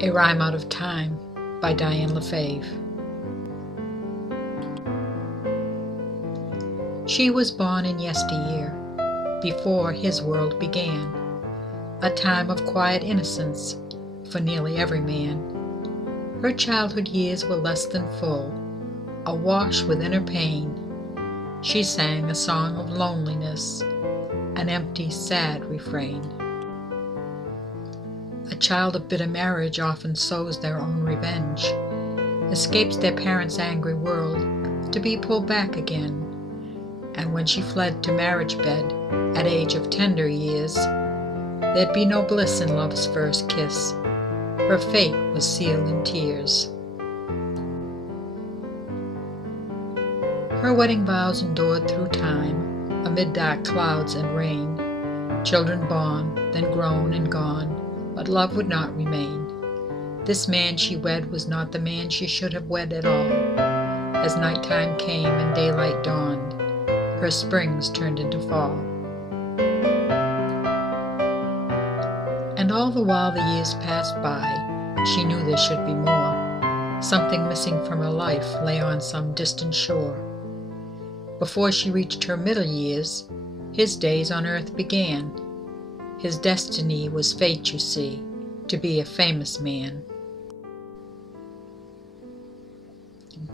A Rhyme Out of Time by Diane LaFave. She was born in yesteryear, before his world began, a time of quiet innocence for nearly every man. Her childhood years were less than full, awash with inner pain. She sang a song of loneliness, an empty, sad refrain. A child of bitter marriage often sows their own revenge, escapes their parents' angry world to be pulled back again. And when she fled to marriage bed at age of tender years, there'd be no bliss in love's first kiss. Her fate was sealed in tears. Her wedding vows endured through time, amid dark clouds and rain. Children born, then grown and gone, but love would not remain. This man she wed was not the man she should have wed at all. As nighttime came and daylight dawned, her springs turned into fall. And all the while the years passed by, she knew there should be more. Something missing from her life lay on some distant shore. Before she reached her middle years, his days on earth began. His destiny was fate, you see, to be a famous man.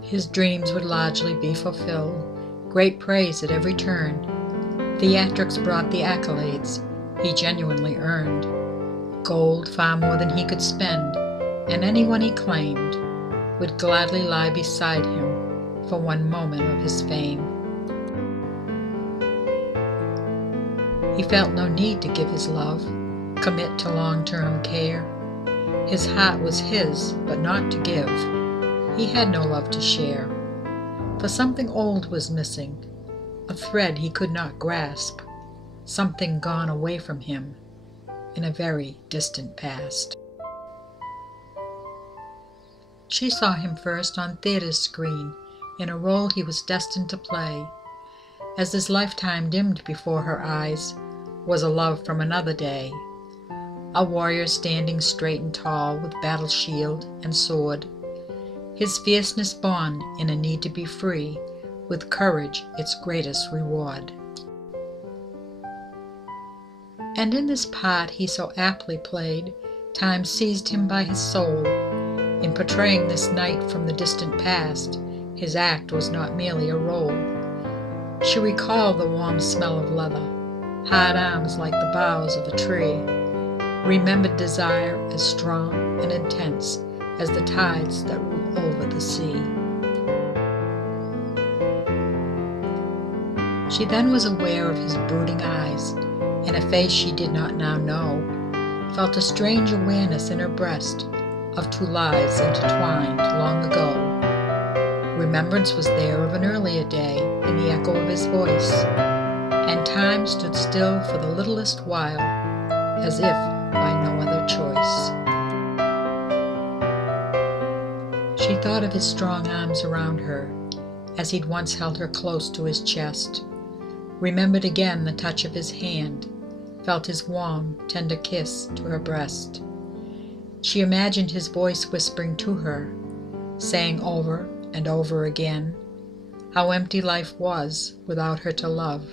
His dreams would largely be fulfilled, great praise at every turn. Theatrics brought the accolades he genuinely earned. Gold far more than he could spend, and anyone he claimed would gladly lie beside him for one moment of his fame. He felt no need to give his love, commit to long-term care. His heart was his, but not to give. He had no love to share. For something old was missing, a thread he could not grasp, something gone away from him in a very distant past. She saw him first on theater's screen, in a role he was destined to play. As his lifetime dimmed before her eyes, was a love from another day. A warrior standing straight and tall with battle shield and sword, his fierceness born in a need to be free, with courage its greatest reward. And in this part he so aptly played, time seized him by his soul. In portraying this knight from the distant past, his act was not merely a role. She recalled the warm smell of leather, hard arms like the boughs of a tree, remembered desire as strong and intense as the tides that rule over the sea. She then was aware of his brooding eyes, and a face she did not now know, felt a strange awareness in her breast of two lives intertwined long ago. Remembrance was there of an earlier day in the echo of his voice, and time stood still for the littlest while, as if by no other choice. She thought of his strong arms around her, as he'd once held her close to his chest, remembered again the touch of his hand, felt his warm, tender kiss to her breast. She imagined his voice whispering to her, saying over and over again, how empty life was without her to love,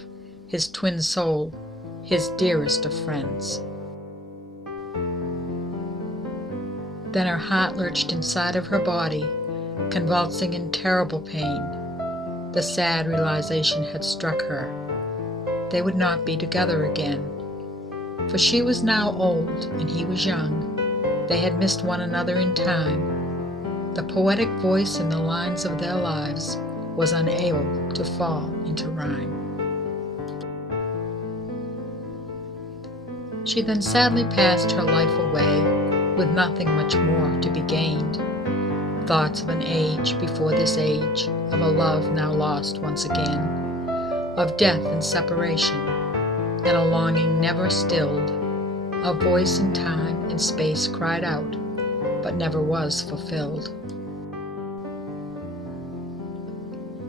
his twin soul, his dearest of friends. Then her heart lurched inside of her body, convulsing in terrible pain. The sad realization had struck her. They would not be together again. For she was now old and he was young. They had missed one another in time. The poetic voice in the lines of their lives was unable to fall into rhyme. She then sadly passed her life away, with nothing much more to be gained. Thoughts of an age before this age, of a love now lost once again, of death and separation, and a longing never stilled. A voice in time and space cried out, but never was fulfilled.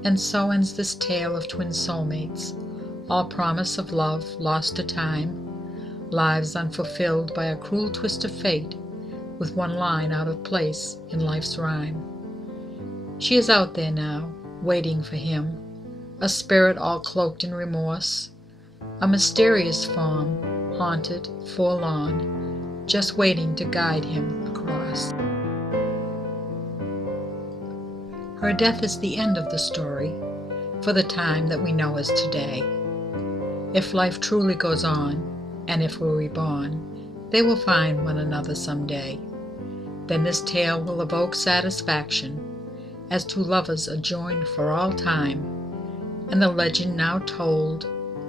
And so ends this tale of twin soulmates, all promise of love lost to time, lives unfulfilled by a cruel twist of fate, with one line out of place in life's rhyme. She is out there now, waiting for him, a spirit all cloaked in remorse, a mysterious form, haunted, forlorn, just waiting to guide him across. Her death is the end of the story, for the time that we know as today. If life truly goes on, and if we're reborn, they will find one another someday. Then this tale will evoke satisfaction, as two lovers are joined for all time, and the legend now told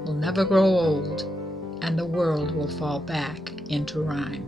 will never grow old, and the world will fall back into rhyme.